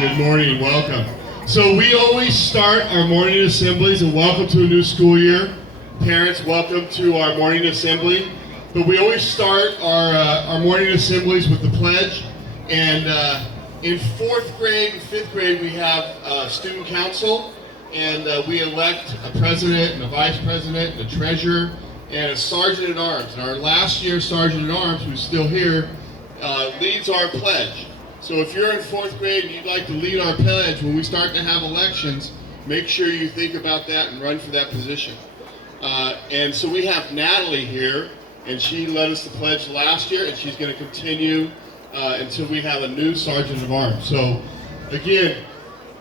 Good morning, welcome. So we always start our morning assemblies, and welcome to a new school year. Parents, welcome to our morning assembly. But we always start our morning assemblies with the pledge. And in 4th grade and 5th grade, we have student council, and we elect a president and a vice president and a treasurer and a sergeant at arms. And our last year sergeant at arms, who's still here, leads our pledge. So if you're in 4th grade and you'd like to lead our pledge when we start to have elections, make sure you think about that and run for that position. And so we have Natalie here, and she led us the pledge last year, and she's going to continue until we have a new sergeant of arms. So again,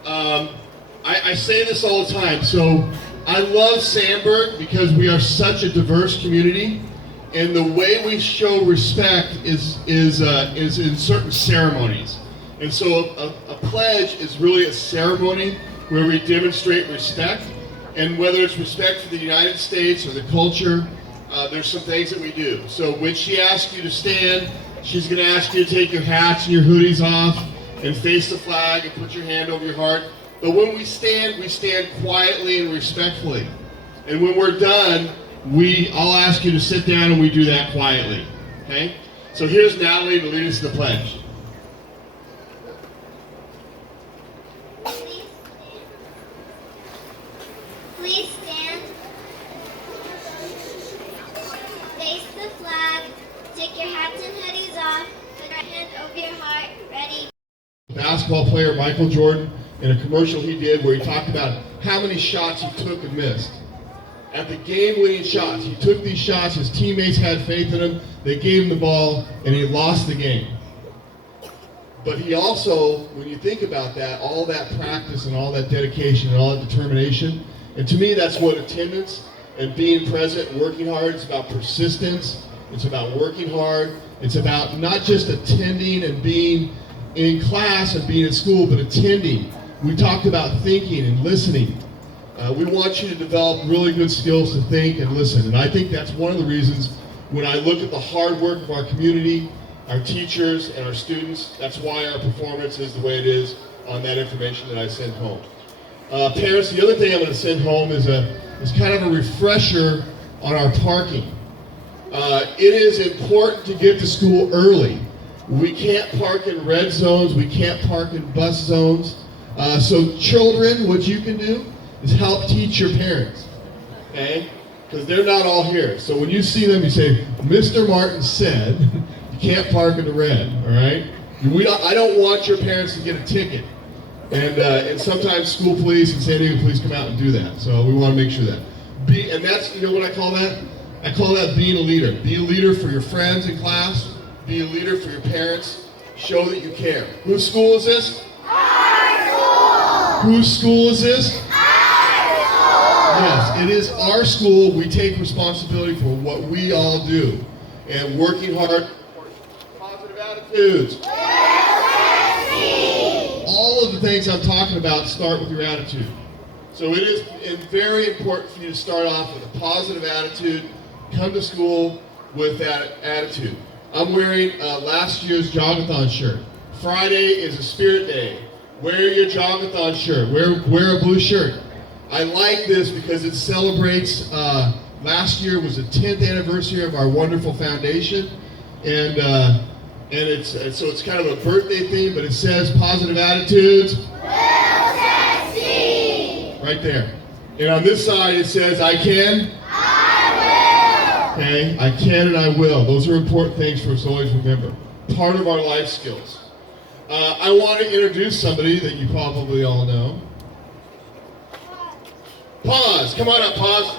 I say this all the time. So I love Sandburg because we are such a diverse community. And the way we show respect is in certain ceremonies. And so a pledge is really a ceremony where we demonstrate respect. And whether it's respect for the United States or the culture, there's some things that we do. So when she asks you to stand, she's going to ask you to take your hats and your hoodies off and face the flag and put your hand over your heart. But when we stand quietly and respectfully. And when we're done, I'll ask you to sit down, and we do that quietly, okay? So here's Natalie to lead us to the pledge. Please stand. Face the flag. Take your hats and hoodies off. Put your hand over your heart. Ready? Basketball player Michael Jordan, in a commercial he did where he talked about how many shots he took and missed. At the game-winning shots, he took these shots, his teammates had faith in him, they gave him the ball, and he lost the game. But he also, when you think about that, all that practice and all that dedication and all that determination, and to me that's what attendance and being present and working hard, it's about persistence, it's about working hard, it's about not just attending and being in class and being in school, but attending. We talked about thinking and listening. We want you to develop really good skills to think and listen. And I think that's one of the reasons when I look at the hard work of our community, our teachers, and our students, that's why our performance is the way it is on that information that I send home. Parents, the other thing I'm going to send home is kind of a refresher on our parking. It is important to get to school early. We can't park in red zones. We can't park in bus zones. So children, what you can do is help teach your parents, okay? Because they're not all here. So when you see them, you say, Mr. Martin said you can't park in the red, all right? I don't want your parents to get a ticket. And sometimes school police and San Diego police come out and do that. So we want to make sure that. And that's, you know what I call that? I call that being a leader. Be a leader for your friends in class. Be a leader for your parents. Show that you care. Whose school is this? Our school! Whose school is this? Yes, it is our school. We take responsibility for what we all do. And working hard, positive attitudes. All of the things I'm talking about start with your attitude. So it is very important for you to start off with a positive attitude. Come to school with that attitude. I'm wearing last year's Jogathon shirt. Friday is a spirit day. Wear your Jogathon shirt. Wear a blue shirt. I like this because it celebrates, last year was the 10th anniversary of our wonderful foundation, and it's kind of a birthday theme, but it says positive attitudes. Will succeed. Right there. And on this side it says I can. I will. Okay, I can and I will. Those are important things for us to always remember. Part of our life skills. I want to introduce somebody that you probably all know. Pause. Come on up, Pause.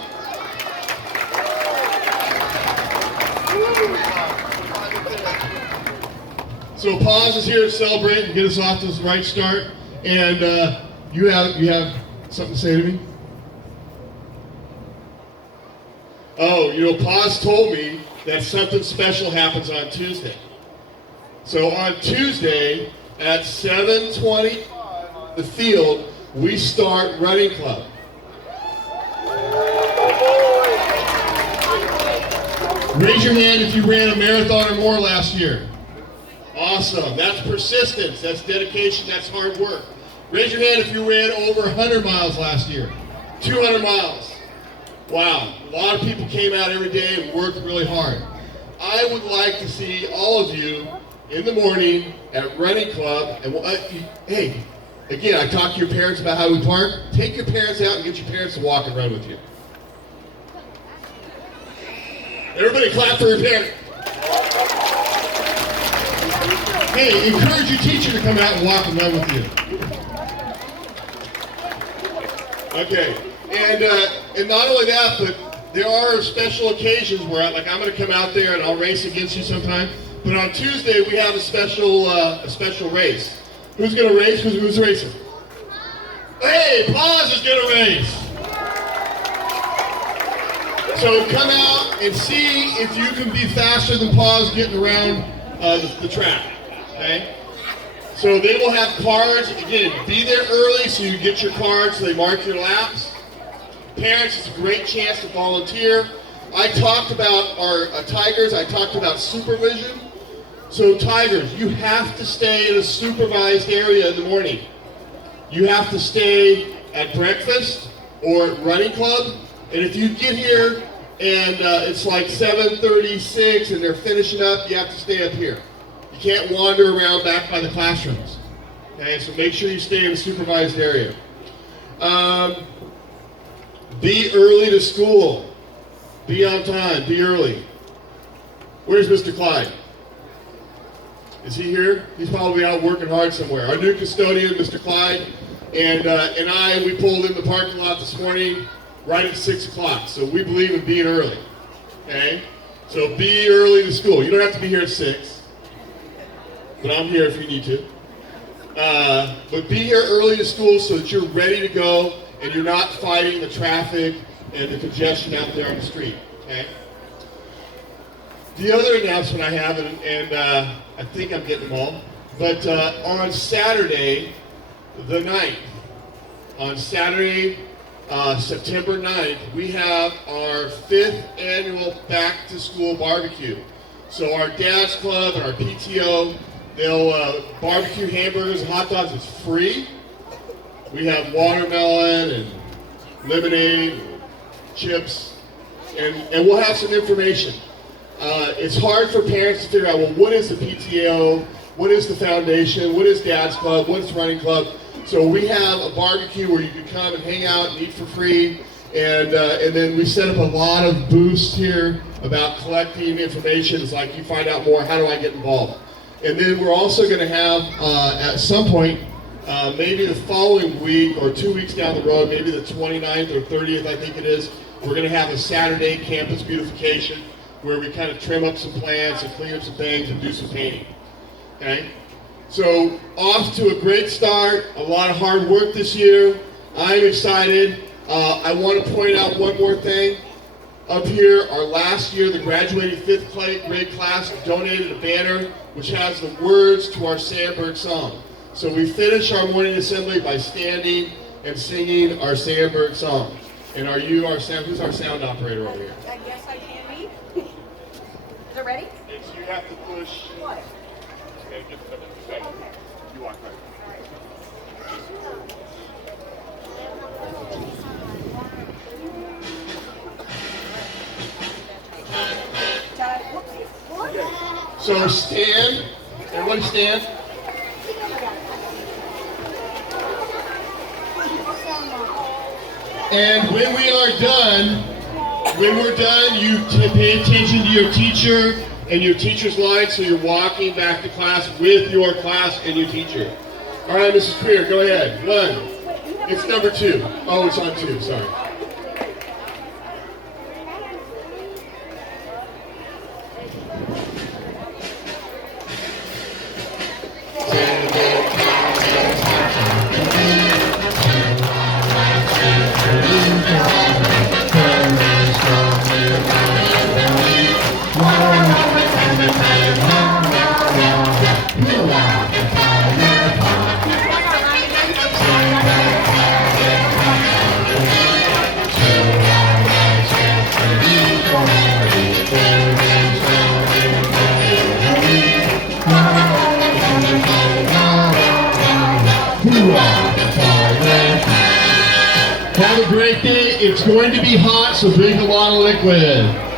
So Pause is here to celebrate and get us off to the right start. And you have something to say to me? Oh, you know, Pause told me that something special happens on Tuesday. So on Tuesday at 7:20 on the field, we start running club. Raise your hand if you ran a marathon or more last year. Awesome. That's persistence. That's dedication. That's hard work. Raise your hand if you ran over 100 miles last year. 200 miles. Wow. A lot of people came out every day and worked really hard. I would like to see all of you in the morning at running club. And hey, again, I talked to your parents about how we park. Take your parents out and get your parents to walk and run with you. Everybody clap for your parents. Hey, encourage your teacher to come out and walk and run with you. Okay, and not only that, but there are special occasions where, I'm going to come out there and I'll race against you sometime. But on Tuesday we have a special race. Who's going to race? Who's racing? Hey, Paz is going to race. So come out and see if you can be faster than Paz getting around the track. Okay? So they will have cards. Again, be there early so you get your cards so they mark your laps. Parents, it's a great chance to volunteer. I talked about our Tigers. I talked about supervision. So Tigers, you have to stay in a supervised area in the morning. You have to stay at breakfast or at running club. And if you get here and it's like 7:36 and they're finishing up, you have to stay up here. You can't wander around back by the classrooms. Okay, so make sure you stay in a supervised area. Be early to school. Be on time. Be early. Where's Mr. Clyde? Is he here? He's probably out working hard somewhere. Our new custodian, Mr. Clyde, and we pulled in the parking lot this morning right at 6 o'clock. So we believe in being early. Okay? So be early to school. You don't have to be here at 6, but I'm here if you need to. But be here early to school so that you're ready to go and you're not fighting the traffic and the congestion out there on the street. Okay? The other announcement I have, and I think I'm getting them all, but on Saturday, the 9th, on Saturday, September 9th, we have our 5th annual Back to School barbecue. So our Dad's Club and our PTO, they'll barbecue hamburgers and hot dogs. It's free. We have watermelon and lemonade, and chips, and we'll have some information. It's hard for parents to figure out, well, what is the PTO? What is the foundation? What is Dad's Club? What is Running Club? So we have a barbecue where you can come and hang out and eat for free. And then we set up a lot of booths here about collecting information. It's like you find out more, how do I get involved? And then we're also going to have, at some point, maybe the following week or 2 weeks down the road, maybe the 29th or 30th, I think it is, we're going to have a Saturday campus beautification where we kind of trim up some plants and clean up some things and do some painting. Okay? So off to a great start, a lot of hard work this year. I'm excited. I want to point out one more thing. Up here, our last year, the graduating 5th grade class donated a banner which has the words to our Sandberg song. So we finish our morning assembly by standing and singing our Sandberg song. And who's our sound operator over here? I guess I can be. Is it ready? You have to push. What? Okay, you walk right. So stand. Everybody stand. And when we're done, you pay attention to your teacher and your teacher's line, so you're walking back to class with your class and your teacher. All right, Mrs. Creer, go ahead. 1. It's number 2. Oh, it's on 2, sorry. Hoorah, Thailand. Have a great day. It's going to be hot, so drink a lot of liquid.